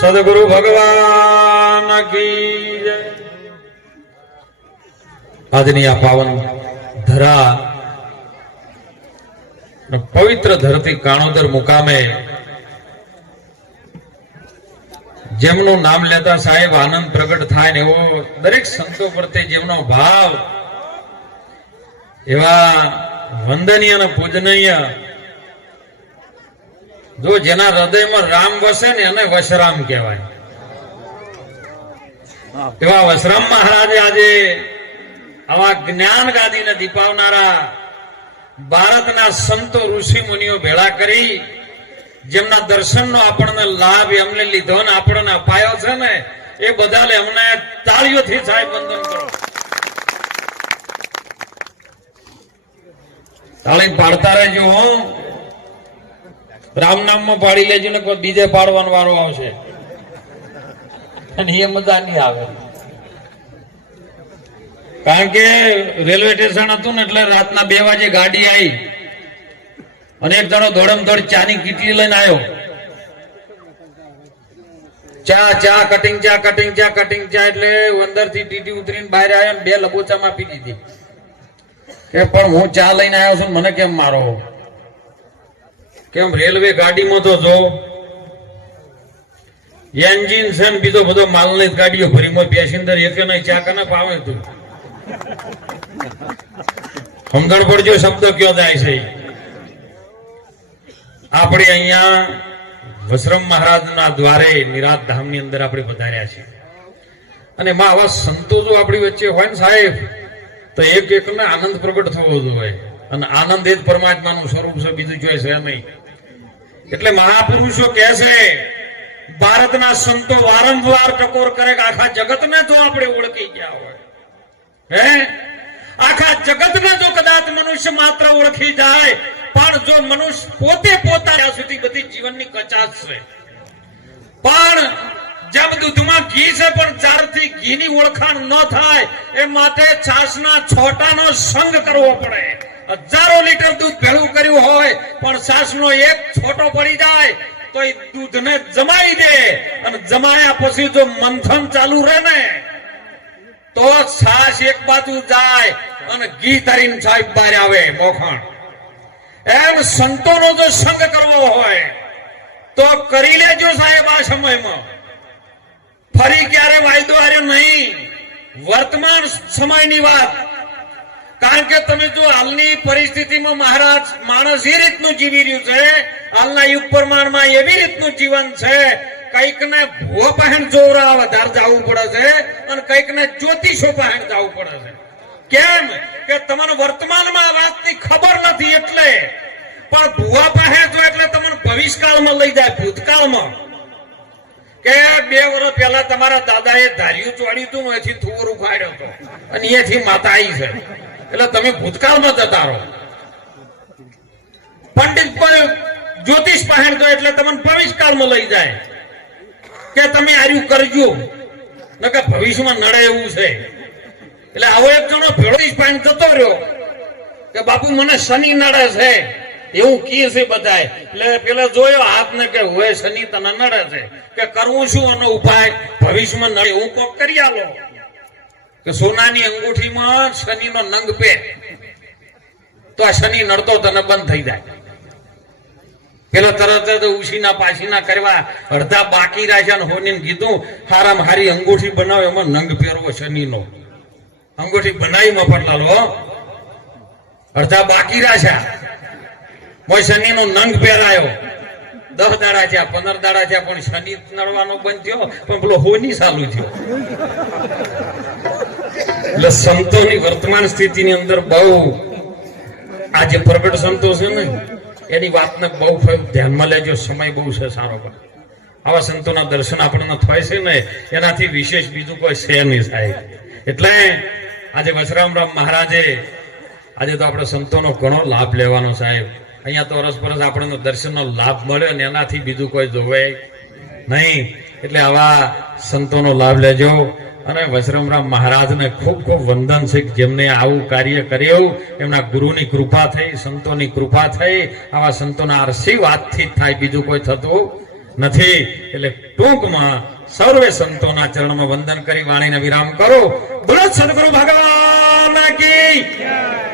સદગુરુ ભગવાન આજની આ પાવન ધરા પવિત્ર ધરતી કાણોદર મુકામે જેમનું નામ લેતા સાહેબ આનંદ પ્રગટ થાય ને એવો દરેક સંતો પ્રત્યે જેમનો ભાવ, એવા વંદનીય અને પૂજનીય જો જેના હૃદયમાં રામ વસે ને એને વશરામ કહેવાય. એવા વશરામ મહારાજે આજે આવા જ્ઞાન ગાદીને દીપાવનારા ભારતના સંતો ઋષિ મુનિઓ ભેળા કરી, જેમના દર્શનનો આપણને લાભ, એમને લીધો ને આપણને અપાયો છે ને, એ બધાને અમને તાળીઓથી સાહેબ વંદન કરો. તાળી પાડતા રહેજો હું. રામ નામમાં પાડી લેજો ને બીજે પાડવાનો વારો આવશે. એ મજા નહીં આવે. કારણ કે રેલવે સ્ટેશન હતું ને એટલે રાતના બે વાગે ગાડી આવી અને એક જણો ધોડમધોડ ચા ચાની કીટલી લઈને આવ્યો ચા ચા કટિંગ ચા કટિંગ ચા કટિંગ ચા એટલે અંદરથી ટીટી ઉતરીને બહાર આવ્યો ને બે લબોચામાં પી દીધી કે પણ હું ચા લઈને આવ્યો છું મને કેમ મારો? કેમ રેલવે ગાડીમાં તો જો એન્જિન છે ને બીજો બધો માલની જ ગાડીઓ ભરી મોય પેસેન્જર એક નહીં ચા ના પાવે તું. સમજણ પડજો શબ્દ કયો જાય છે. આપણે અહીંયા વસરમ મહારાજના દ્વારે નિરાત ધામની અંદર આપણે વધાર્યા છે અને એમાં આવા સંતો જો આપણી વચ્ચે હોય ને સાહેબ, તો એક એકને આનંદ પ્રગટ થવો જોઈએ. અને આનંદ એ જ પરમાત્માનું સ્વરૂપ છે, બીજું જોઈ છે નહીં. એટલે મહાપુરુષો કહે છે, ભારતના સંતો વારંવાર ટકોર કરે કે આખા જગતને જો આપણે ઓળખી ગયા હોય. હે? આખા જગતને જો કદાચ મનુષ્ય માત્ર ઓળખી જાય, પણ જો મનુષ્ય પોતે પોતા સુધી બધી જીવનની કચાશ છે. પણ જબ દૂધમાં ઘી છે, પણ ચારથી ઘીની ઓળખાણ ન થાય, એ માટે છાશના છોટાનો સંગ કરવો પડે. હજારો લીટર દૂધ ભેળું કર્યું હોય, પણ છાશનો એક છોટો પડી જાય તો એ દૂધને જમાઈ દે. અને જમાયા પછી જો મંથન ચાલુ રહે ને તો છાશ એક બાજુ જાય અને ઘી તરીને સાહેબ બહાર આવે, મોખણ. એમ સંતોનો જો સંગ કરવો હોય, તો કરી લેજો સાહેબ આ સમયમાં. ફરી ક્યારે વાયદો હાર્યો નહીં. વર્તમાન સમયની વાત કારણ કે તમે જો હાલની પરિસ્થિતિમાં મહારાજ માણસ એ રીતનું જીવી રહ્યું છે, હાલના યુગ પ્રમાણમાં એવી રીતનું જીવન છે કંઈક ને ભૂવો પહેણ જોરા વધારે જવું પડે છે અને કંઈક ને જ્યોતિષો પહેણ જવું પડે છે. કેમ કે તમને વર્તમાનમાં વાતની ખબર નથી એટલે. પણ ભૂવા પહેણ જો એટલે તમને ભવિષ્યકાળમાં લઈ જાય, ભૂતકાળમાં. કે બે વર્ષ પહેલા તમારા દાદાએ ધાર્યું ચોડ્યું હતું એથી થુવર ઉખાડ્યો હતો અને એથી માતા આવી છે. એટલે તમે ભૂતકાળમાં જતા રહો. પંડિત પણ જ્યોતિષ પહેણ તો એટલે તમને ભવિષ્યકાળમાં લઈ જાય. કે તમે આર્યું કરજો. નકર ભવિષ્યમાં નડે એવું છે. એટલે આવો એક જણો ભેળો પાણી જતો રહ્યો. કે બાપુ, મને શનિ નડે છે. એવું કી છે બધાય. એટલે પેલા જોયો હાથ ને કે હોય શનિ તને નડે છે. કે કરવું શું એનો ઉપાય? ભવિષ્યમાં નડે હું કોક કરી આલો. કે સોનાની અંગૂઠીમાં શનિનો નંગ પે તો આ શનિ નડતો તને બંધ થઈ જાય. પેલો તરત જ ઉશીના પાછીના કરવા અડધા બાકી રાખ્યા ને હોની કીધું, હારામ હારી અંગૂઠી બનાવ, એમાં નંગ પહેરવો શનિનો. અંગૂઠી બનાવી મફતલાલ હો અડધા બાકી રાખ્યા મોય શનિનો નંગ પહેરાયો. દસ દાડા થયા, પંદર દાડા થયા, પણ શનિ નડવાનો બંધ થયો, પણ પેલો હોની ચાલુ થયો. એટલે સંતોની વર્તમાન સ્થિતિની અંદર બહુ આ જે પ્રગટ સંતો છે ને, એની વાતને બહુ ધ્યાનમાં લેજો, સમય બહુ છે સારો પણ. આવા સંતોના દર્શન આપણને થાય છે ને, એનાથી વિશેષ બીજું કોઈ છે નહીં સાહેબ. એટલે આજે વસરામરામ મહારાજે, આજે તો આપણે સંતોનો ઘણો લાભ લેવાનો સાહેબ. અહીંયા તો અરસપરસ આપણને દર્શનનો લાભ મળ્યો ને, એનાથી બીજું કોઈ જોવે નહીં. એટલે આવા સંતોનો લાભ લેજો. અને વશરામરામ મહારાજને ખૂબ ખૂબ વંદન છે જેમને આવું કાર્ય કર્યું, એમના ગુરુની કૃપા થઈ, સંતોની કૃપા થઈ, આવા સંતોના આશીર્વાદથી જ થાય, બીજું કોઈ થતું નથી. એટલે ટૂંકમાં સર્વે સંતોના ચરણમાં વંદન કરી, વાણીને વિરામ કરો. બોલો સદગુરુ ભગવાન કી